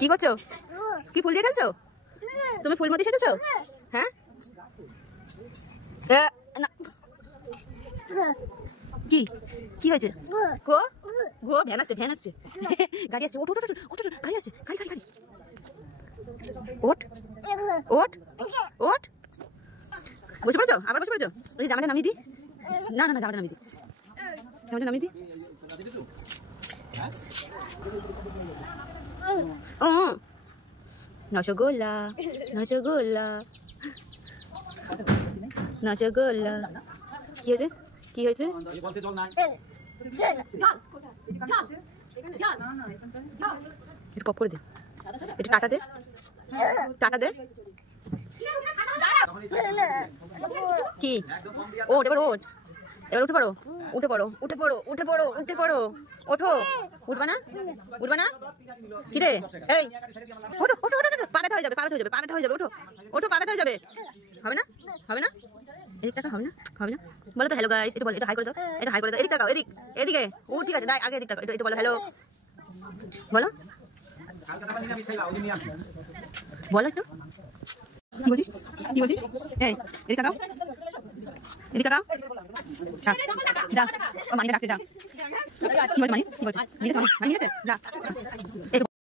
কি করছো? কি ফুল দিয়ে খেলছো? তুমি ফুল মধ্যে সেজেছো? হ্যাঁ না কি কি হয়েছে? গো গো ভ্যান আসছে গাড়ি আসছে। ওঠ ওঠ ওঠ ওঠ গাড়ি আসছে। গাড়ি গাড়ি গাড়ি ওঠ ওঠ ওঠ। বসে পড়েছো? আবার বসে পড়েছো? ওই জামাটা নামিয়ে দি। না না না জামাটা নামিয়ে দি। জামাটা নামিয়ে দি। ও রসগোল্লা রসগোল্লা রসগোল্লা। কি হয়েছে? কি হয়েছে? একটু পপ করে দে, একটু টাটা দে, টাটা দে। কি ওঠ এবার ওঠ, এবার উঠে পড়ো উঠে পড়ো উঠে পড়ো উঠে পড়ো উঠে পড়ো। ওঠো। উঠবা না? উঠবা না? কি রে? এই ওঠো ওঠো ওঠো ওঠো। পা ব্যথা হয়ে যাবে, পা ব্যথা হয়ে যাবে, পা ব্যথা হয়ে যাবে। ওঠো ওঠো, পা ব্যথা হয়ে যাবে। হবে না? হবে না? এদিক টাকা হবে না? হবে না? বলো তো হ্যালো গাইস। এটা বলো, এটা হাই করে দাও, এটা হাই করে দাও। এদিক তাকাও, এদিক এদিকে। ও ঠিক আছে, আগে এদিক তাকাও। এটা বলো হ্যালো বলো, বলো একটু। কি বলছিস? কি বলছিস? এই এদিক তাকাও, এদিক তাকাও। যা ও মানিকে ডাকছে, যা। কি বলছে মানি? কি বলছে? নিয়ে মানি নিয়েছে, যা।